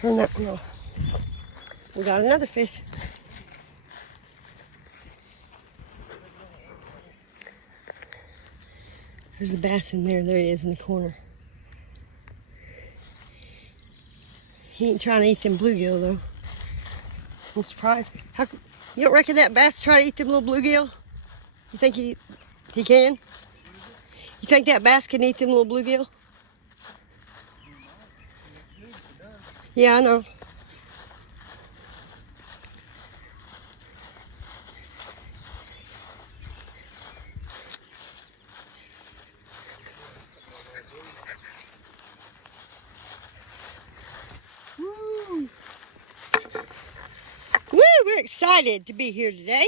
Turn that one off. We got another fish. There's a bass in there. There he is in the corner. He ain't trying to eat them bluegill though. I'm surprised. You don't reckon that bass try to eat them little bluegill? You think he can? You think that bass can eat them little bluegill? Yeah, I know. Woo! Woo! We're excited to be here today.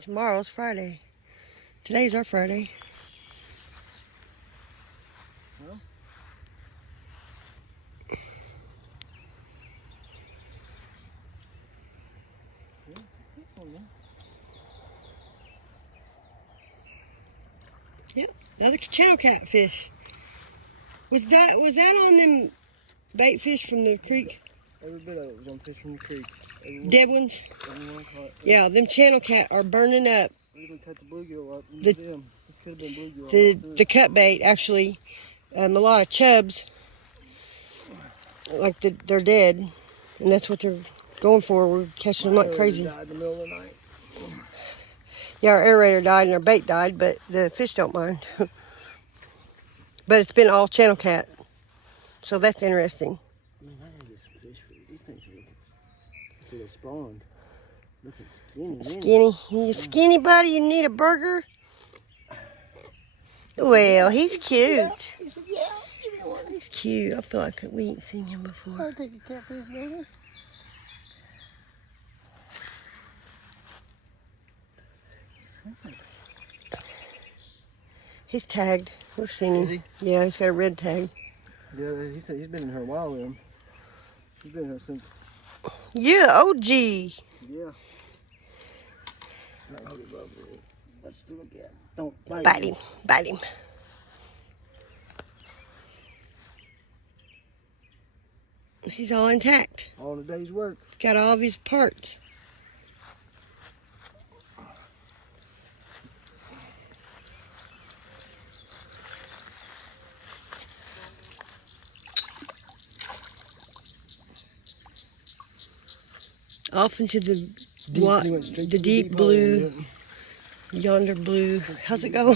Tomorrow's Friday. Today's our Friday. Well. Yep, another channel catfish. Was that on them bait fish from the creek? Every bit of it was on fish from the creek. Dead ones? Yeah, them channel cat are burning up. We're gonna cut the bluegill up. This could have been bluegill. The cut bait actually, a lot of chubs, like they're dead, and that's what they're going for. We're catching them like crazy. Died in the middle of the night. Yeah, our aerator died and our bait died, but the fish don't mind. But it's been all channel cat, so that's interesting. Man, I gotta get some fish for you. These things are looking, they spawned. Looking skinny. Skinny. You skinny, buddy? You need a burger? Well, he's cute. Yeah. He said, yeah, give me one. He's cute. I feel like we ain't seen him before. I'll take a catfish, baby. He's tagged. We've seen him. Is he? Yeah, he's got a red tag. Yeah, he said he's been in here a while with him. He's been here since. Yeah, OG. Yeah. Let's do it again. Don't bite Bite him. Bite him. He's all intact. All the day's work. Got all of his parts. Off into the deep blue, yonder blue. How's it go?